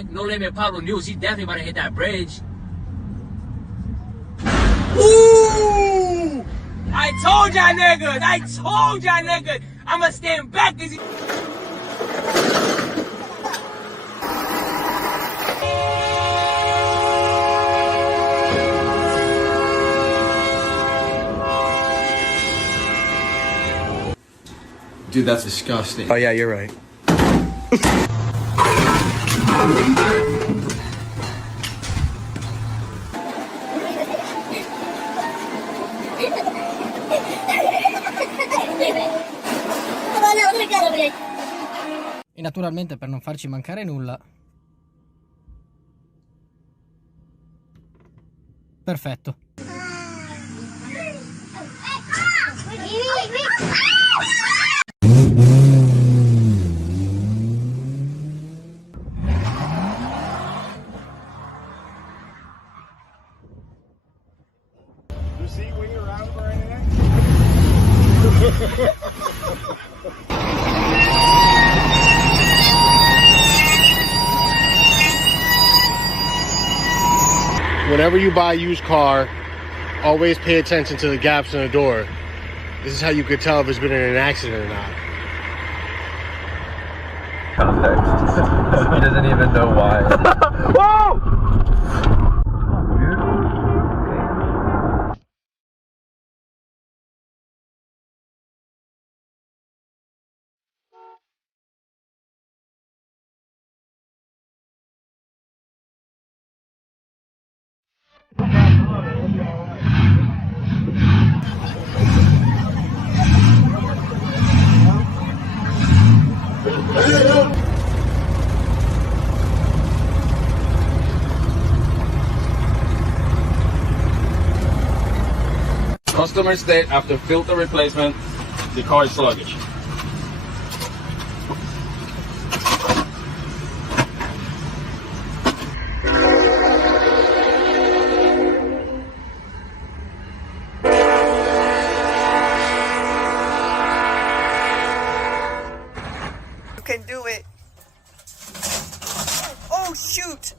like No Limit Pablo News. He definitely about to hit that bridge. Ooh! I told y'all niggas. I'ma stand back as he... Dude, that's disgusting. Oh yeah, you're right. E naturalmente, per non farci mancare nulla, perfetto. Whenever you buy a used car, always pay attention to the gaps in the door. This is how you could tell if it's been in an accident or not. Context. He doesn't even know why. Whoa! Customer state after filter replacement, the car is sluggish. You can do it. Oh shoot!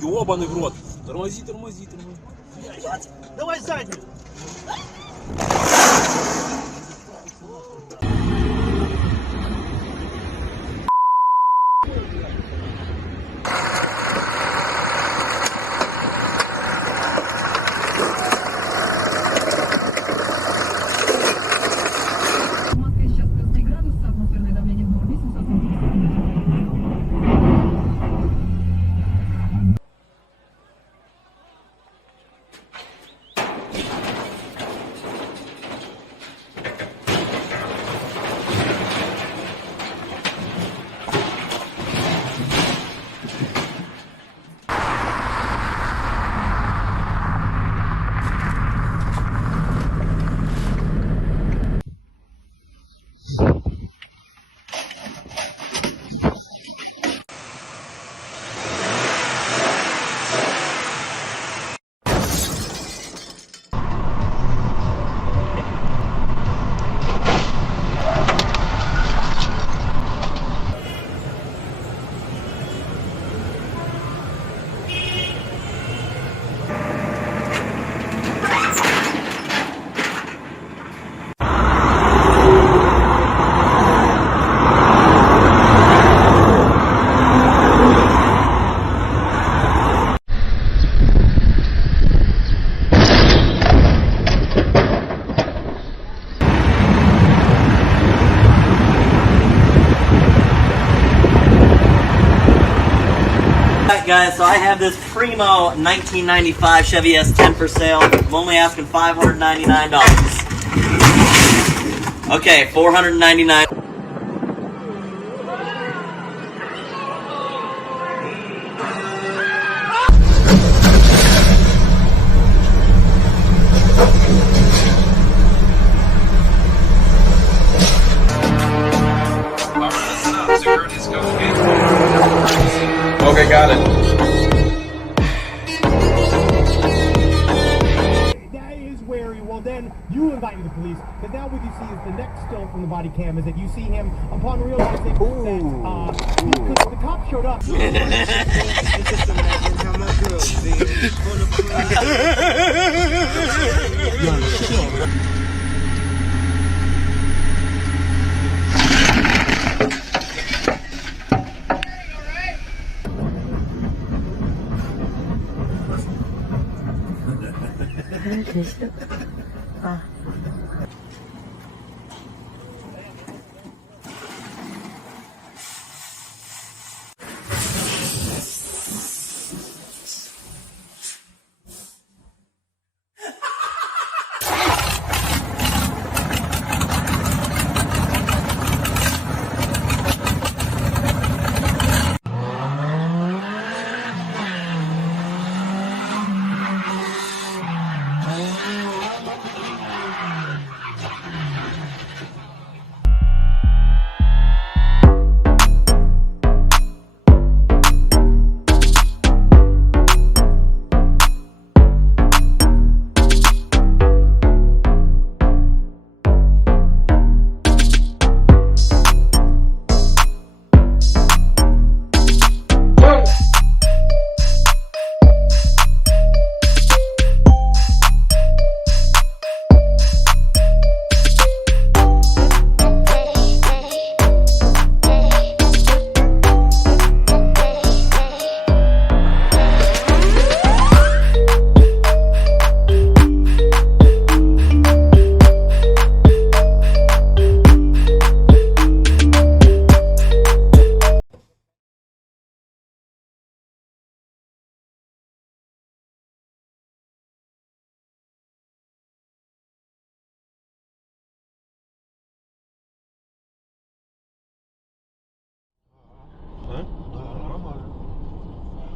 Ёбаный в рот. Тормози. Давай заднюю! Alright guys, so I have this primo 1995 Chevy S10 for sale. I'm only asking $599. Okay, $499. Okay, got it. That is where, well then, you invited the police, but now what you see is the next still from the body cam is that you see him upon realizing that, the cop showed up.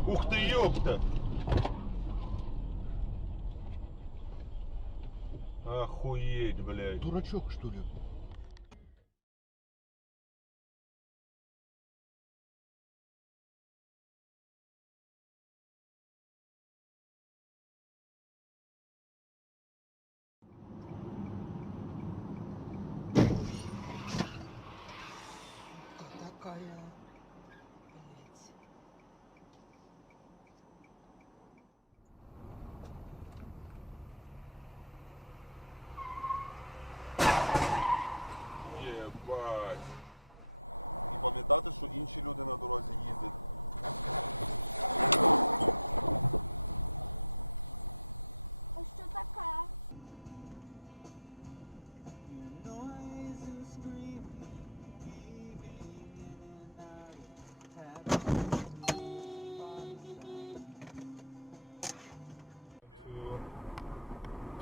Ух ты, ёпта! Охуеть, блядь. Дурачок, что ли? Ебать.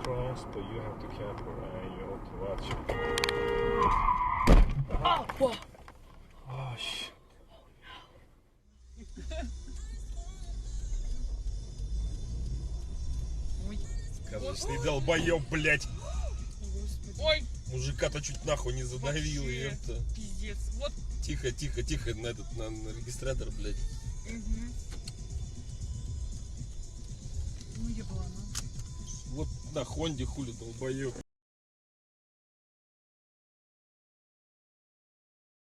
Cross, but you have to careful and you have to watch. Oh shit. Сказочный долбоёб, блядь. Ой, Мужика-то чуть нахуй не задавил, вообще, ёпта. пиздец. Вот. Тихо, тихо, тихо, на регистратор, блядь. Ну, ебало, ну. Вот на Хонде хули долбоёб.